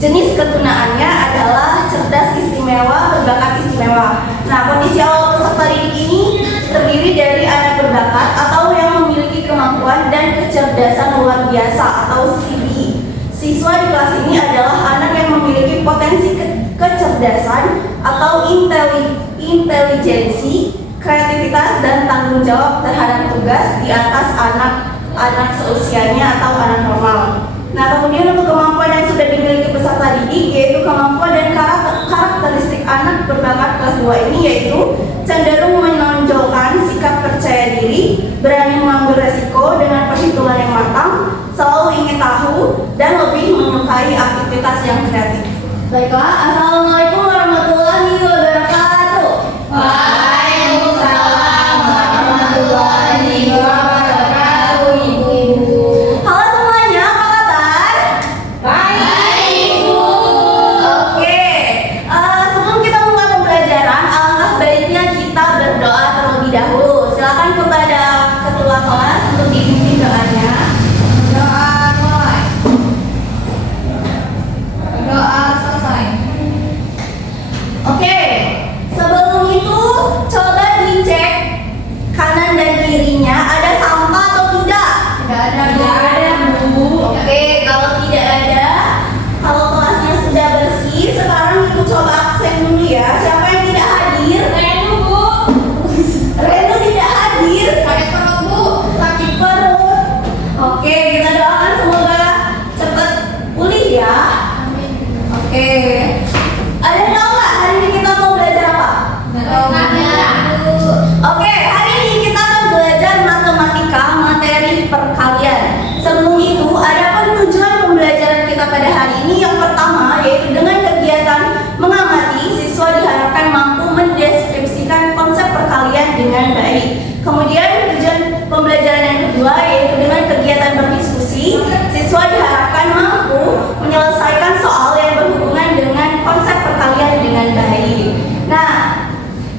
Jenis ketunaannya adalah cerdas istimewa, berbakat istimewa. Nah, kondisi awal peserta didik ini terdiri dari anak berbakat atau yang memiliki kemampuan dan kecerdasan luar biasa atau CB. Siswa di kelas ini adalah anak yang memiliki potensi kecerdasan atau intelijensi, kreativitas, dan tanggung jawab terhadap tugas di atas anak seusianya atau anak normal. Nah, kemudian untuk kemampuan yang sudah dimiliki peserta didik, yaitu kemampuan dan karakteristik anak berbakat kelas 2 ini yaitu cenderung menonjolkan sikap percaya diri, berani mengambil resiko dengan perhitungan yang matang, selalu ingin tahu, dan lebih menyukai aktivitas yang kreatif. Baiklah, Assalamualaikum warahmatullahi wabarakatuh. Waalaikumsalam warahmatullahi wabarakatuh, Ibu-ibu. Halo semuanya, apa kabar? Baik, Ibu. Oke, sebelum kita mulai pembelajaran, alangkah baiknya kita berdoa terlebih dahulu. Silakan kepada ketua kelas untuk dipimpin doanya. Doa mulai. Doa selesai. Oke, sebelum itu coba dicek kanan dan kirinya ada sampah atau tidak? Tidak ada, Bu. Oke, kalau tidak ada, kalau kelasnya sudah bersih, sekarang Ibu coba absen dulu ya. Siapa yang tidak hadir? Renu, Bu. Renu tidak hadir. Sakit perut, Bu. Sakit perut. Oke, kita doakan semoga cepat pulih ya. Amin. Oke. Ada yang tahu nggak hari ini kita mau belajar apa? Oke, hari ini kita akan belajar matematika materi perkalian. Sebelum itu, ada tujuan pembelajaran kita pada hari ini. Yang pertama, yaitu dengan kegiatan mengamati, siswa diharapkan mampu mendeskripsikan konsep perkalian dengan baik. Kemudian, tujuan pembelajaran yang kedua, yaitu dengan kegiatan berdiskusi, siswa diharapkan mampu menyelesaikan soal yang berhubungan dengan konsep perkalian dengan baik. Nah,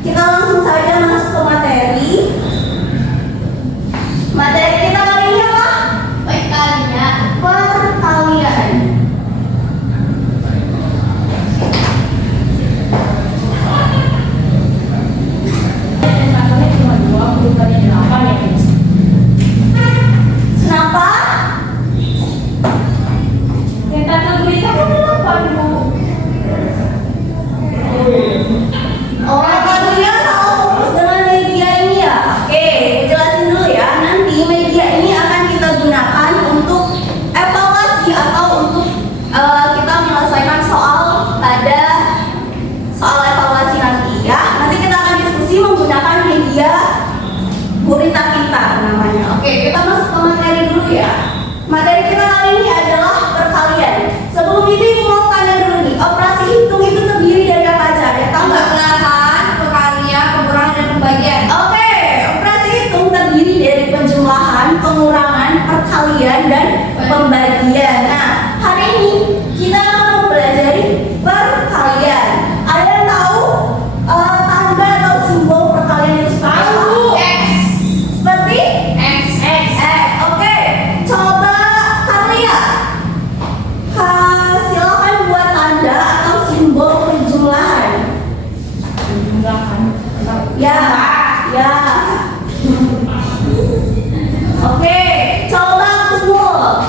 kita langsung saja masuk ke materi. Materi kita kali ini apa? Perkalian. Perkalian. Kenapa? Yang kata berita kan 8, Bu. Oh, kamunya salah fokus dengan media ini ya? Oke, jelasin dulu ya. Nanti media ini akan kita gunakan untuk evaluasi atau untuk kita menyelesaikan soal pada soal evaluasi nanti ya. Nanti kita akan diskusi menggunakan media Gurita Pintar namanya. Oke, kita masuk ke materi dulu ya. Materi kita kali ini adalah perkalian. Sebelum itu Ibu mau tanya dulu nih, operasi hitung itu terdiri dari apa aja? Ada yang tahu nggak? Penjumlahan, perkalian, pengurangan, dan pembagian. Oke, operasi hitung terdiri dari penjumlahan, pengurangan, perkalian, dan pembagian. Nah, hari ini kita akan mempelajari perkalian. Ada yang tahu tanda atau simbol perkalian itu seperti apa? X. Seperti X. X. Oke, coba Karya. Silakan buat tanda atau simbol penjumlahan. Ya, ya. Oke, coba Kusmul.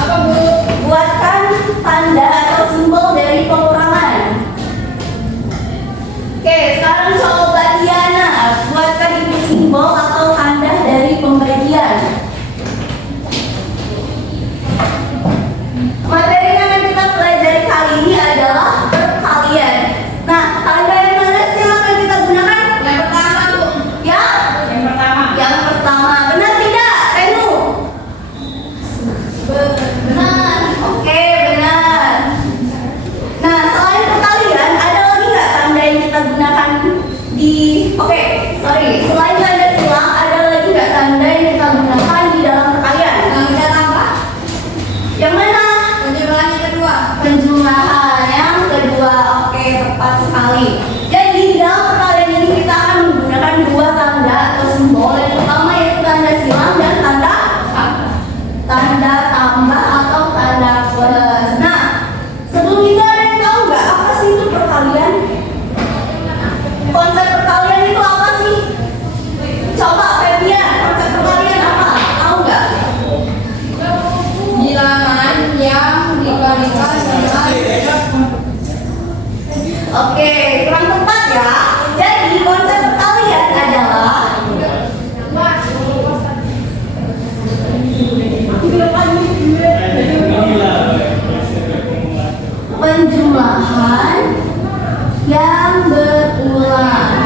Apa, Bu? Buatkan tanda atau simbol dari pengurangan. Oke, sekarang coba Diana. Buatkan itu simbol atau tanda dari pembagian. Materi yang akan kita pelajari kali ini adalah perkalian. Nah, tanda yang mana sih yang akan kita gunakan? Yang pertama, Bu. Ya? Yang pertama. Yang pertama. Benar tidak, Renu? Benar. Oke, benar. yang dibandingkan dengan Oke, kurang tepat ya. Jadi konsep perkalian adalah penjumlahan yang berulang.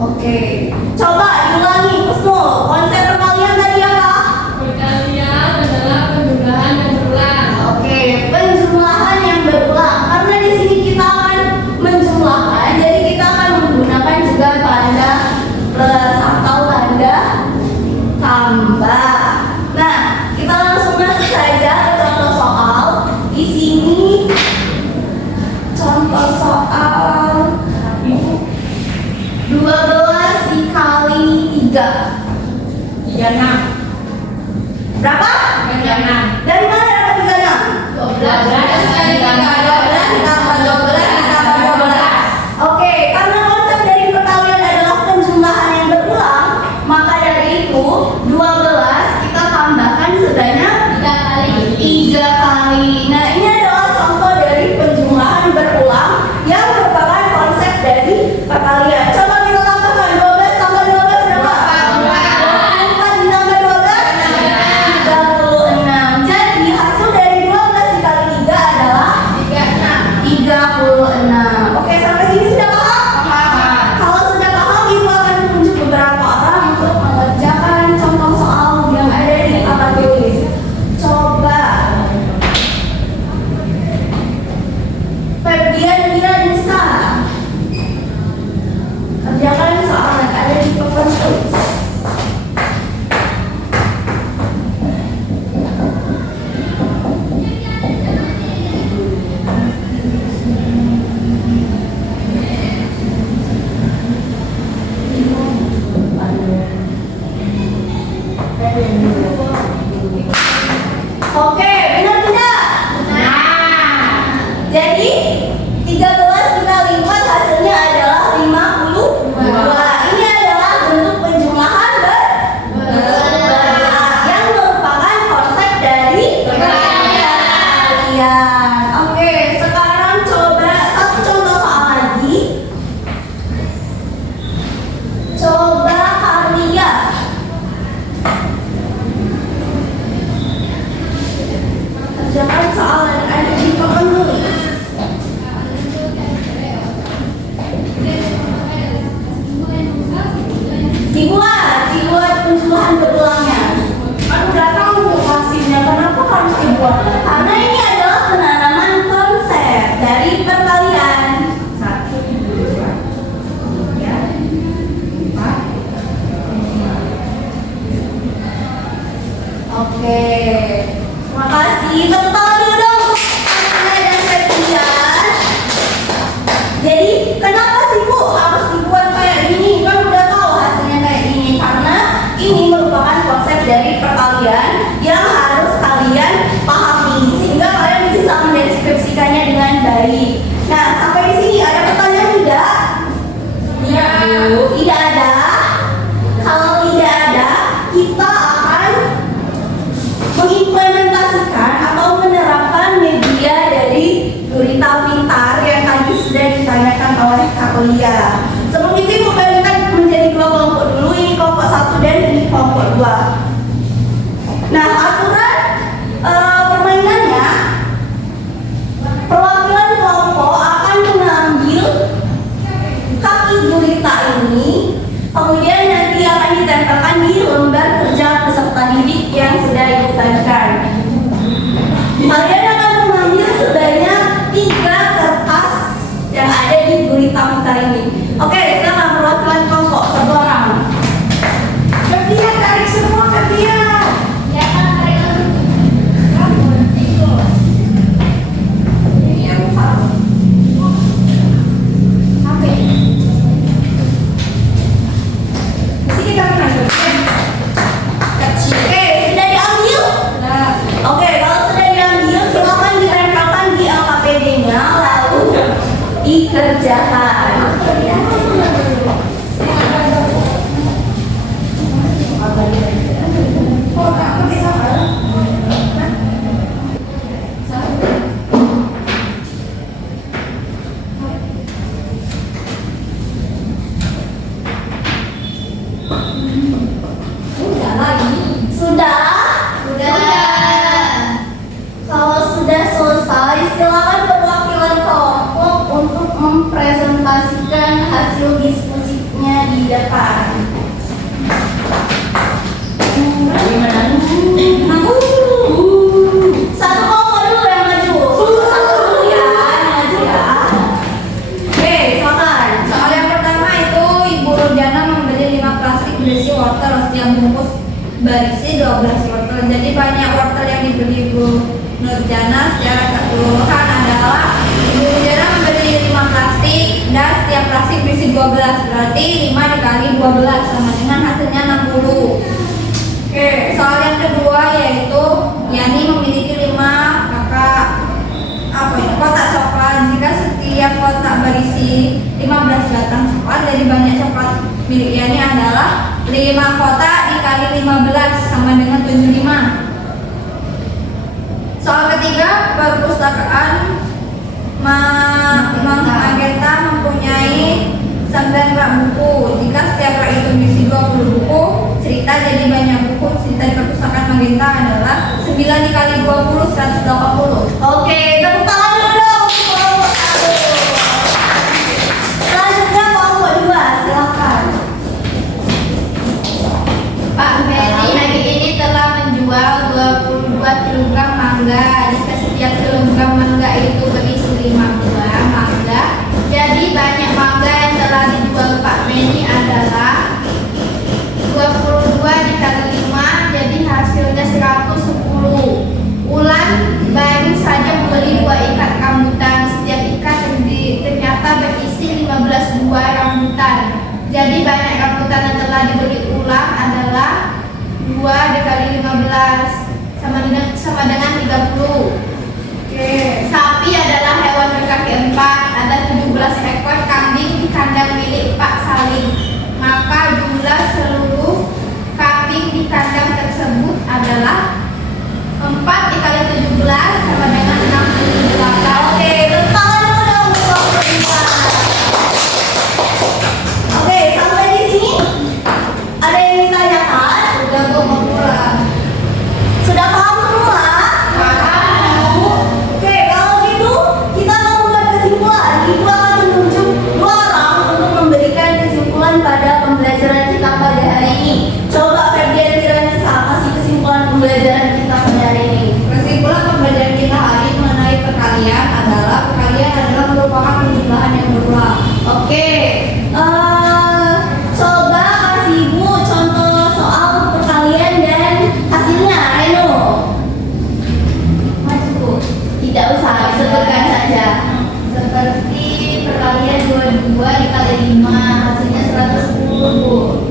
Oke, coba diulangi, Kusno. Konsep perkalian tadi apa? perkalian adalah penjumlahan yang berulang. Oke, penjumlahan yang berulang. Karena di sini kita akan menjumlahkan, jadi kita akan menggunakan juga tanda plus atau tanda tambah. Nah, kita langsung masuk saja ke contoh soal. Di sini contoh soal 12 dikali 3. 36. Berapa? 36. Dari mana dapat 36? 12 kali 3. 12 ditambah 12 ditambah 12. Oke, karena konsep dari perkalian adalah penjumlahan yang berulang, maka dari itu 12 kita tambahkan sebanyak 3 kali. 3 kali. Nah, ini adalah contoh dari penjumlahan berulang yang merupakan konsep dari perkalian. Coba kita tambahkan 12 tambah 12 berapa? 4 ditambah 12 36. Jadi hasil dari 12 dikali 3 adalah 36. Oke, sampai sini sudah paham? Kalau sudah paham, ibu akan menunjuk beberapa orang untuk mengerjakan contoh soal yang ada di papan tulis. Coba Ferdian Nisa kerjakan soal yang ada di papan tulis. Oke, benar tidak? Jadi 13 dikali 4 hasilnya adalah 52. Ini adalah bentuk penjumlahan berulang yang merupakan konsep dari perkalian. Oke, sekarang coba satu contoh soal lagi. Coba Karlia. Kerjakan soal yang ada di papan tulis. Dibuat penjumlahan berulangnya. Kan udah tahu hasilnya, kenapa harus dibuat? Karena ini adalah penanaman konsep dari perkalian. 1, 2, 3, 4. Oke, terima kasih. Tepuk tangan dulu dong untuk Ana dan Ferdian. Jadi kenapa sih Bu harus dibuat kayak gini? Kan udah tahu hasilnya kayak gini. Karena ini merupakan konsep dari perkalian yang harus kalian pahami sehingga kalian bisa mendeskripsikannya dengan baik. Nah, sampai di sini ada pertanyaan tidak? Iya. Tidak ada. Kalau tidak ada, kita akan mengimplementasikan atau menerapkan media dari Gurita Pintar yang tadi sudah ditanyakan oleh Kak Lia. Sebelum itu Ibu bagikan menjadi 2 kelompok dulu, ini kelompok 1 dan ini kelompok 2. Nah, aturan permainannya, perwakilan kelompok akan mengambil kaki gurita ini, kemudian nanti akan ditempelkan di lembar kerja peserta didik yang sudah Ibu bagikan. Kalian akan mengambil sebanyak 3 kertas yang ada di gurita pintar ini. Oke, sekarang perwakilan kelompok 1 orang. Ferdian, tarik semua Ferdian. Ya kan, tarik lagi. Ini yang salah. Sampai. Di sini kami ngambil kecil. Oke, sudah diambil? Oke, kalau sudah diambil, silakan ditempelkan di LKPD-nya lalu dikerjakan. Udah lagi. Sudah? Kalau sudah selesai, silakan perwakilan kelompok untuk mempresentasikan hasil diskusinya di depan. Satu kelompok dulu yang maju. Satu dulu ya, maju ya. Oke, silakan. Soal yang pertama itu Ibu Rodiana membeli 5 plastik berisi wortel setiap bungkus berisi 12 wortel. Jadi banyak wortel yang dibeli Ibu Nurjana secara keseluruhan adalah Ibu Nurjana membeli 5 plastik dan setiap plastik berisi 12, berarti 5 dikali 12 sama dengan hasilnya 60. Oke, soal yang kedua yaitu Yani memiliki 5 kotak coklat. Jika setiap kotak berisi 15 batang coklat, jadi banyak coklat milik Yani adalah 5 kotak dikali 15 sama dengan 75. Soal ketiga, perpustakaan Magenta mempunyai 9 rak buku. Jika setiap rak itu berisi 20 buku cerita, jadi banyak buku cerita di perpustakaan Magenta adalah 9 dikali 20, 180. Oke, tepuk tangan dulu dong untuk kelompok satu. Selanjutnya kelompok dua, silakan. Pak Mary hari ini telah menjual 22 kg mangga. Jika setiap kilogram mangga itu berisi 5 buah mangga, jadi banyak mangga yang telah dijual Pak Mary adalah 22 dikali 5, jadi hasilnya 110. Ulan baru saja membeli 2 ikat rambutan. Setiap ikat ternyata berisi 15 buah rambutan. Jadi banyak rambutan yang telah dibeli Ulan adalah 2 dikali 15 sama dengan 30. Oke. Sapi adalah hewan berkaki 4. Ada 17 ekor kambing di kandang milik Pak Salim. Maka jumlah seluruh kambing di kandang tersebut adalah 4 dikali 17 sama dengan 68. Oke, tepuk tangan dulu dong untuk kelompok dua. Oke, sampai di sini ada yang ditanyakan? Udah kok mau pulang. Sudah paham semua? Oke, kalau gitu kita mau membuat kesimpulan. Ibu akan menunjuk 2 orang untuk memberikan kesimpulan pada pembelajaran kita pada hari ini. Coba Ferdian Piranisa kasih kesimpulan pembelajaran kita pada hari ini. Kesimpulan pembelajaran kita hari ini mengenai perkalian adalah merupakan penjumlahan yang berulang. Oke, coba kasih Ibu contoh soal perkalian dan hasilnya, Reno. Maju. Tidak usah, sebutkan saja. Seperti perkalian 22 dikali 5 hasilnya 110.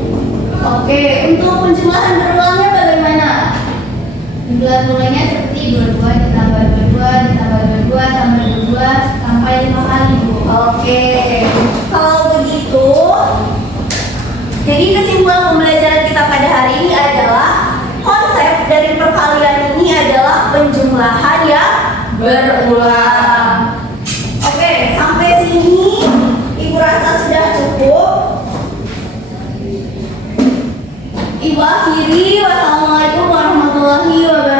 Oke, untuk penjumlahan berulangnya bagaimana? Jumlah nilainya seperti 22 ditambah 22 ditambah 22 tambah 22 sampai 5 kali, Bu. Oke, kalau begitu, jadi kesimpulan pembelajaran kita pada hari ini adalah konsep dari perkalian ini adalah penjumlahan yang berulang. Oke, sampai sini Ibu rasa sudah cukup. Ibu akhiri, wassalamualaikum warahmatullahi wabarakatuh.